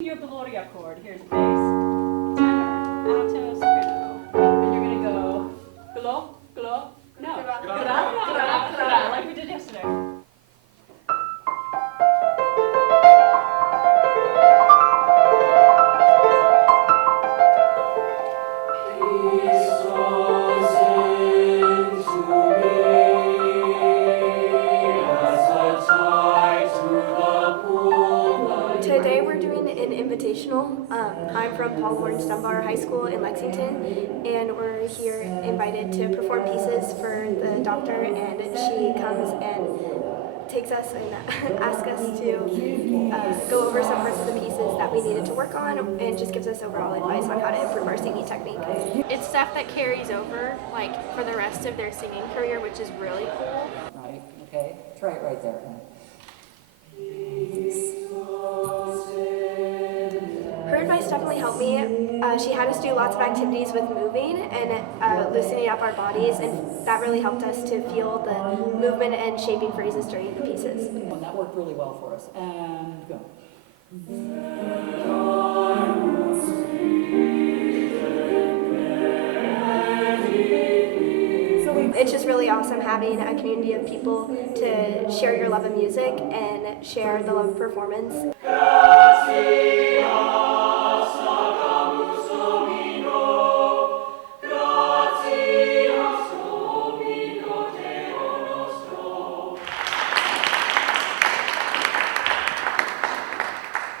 Your Gloria chord. Here's bass, tenor, alto, soprano. And you're gonna go glo, glo, no. Gra, gra, gra, like we did yesterday. Today we're doing an invitational. I'm from Paul Lawrence Dunbar High School in Lexington, and we're here invited to perform pieces for the doctor, and she comes and takes us and asks us to go over some parts of the pieces that we needed to work on, and just gives us overall advice on how to improve our singing technique. It's stuff that carries over, like, for the rest of their singing career, which is really cool. Right, okay, try it right there. Her advice definitely helped me. She had us do lots of activities with moving and loosening up our bodies, and that really helped us to feel the movement and shaping phrases during the pieces. And that worked really well for us. And go. It's just really awesome having a community of people to share your love of music and share the love of performance.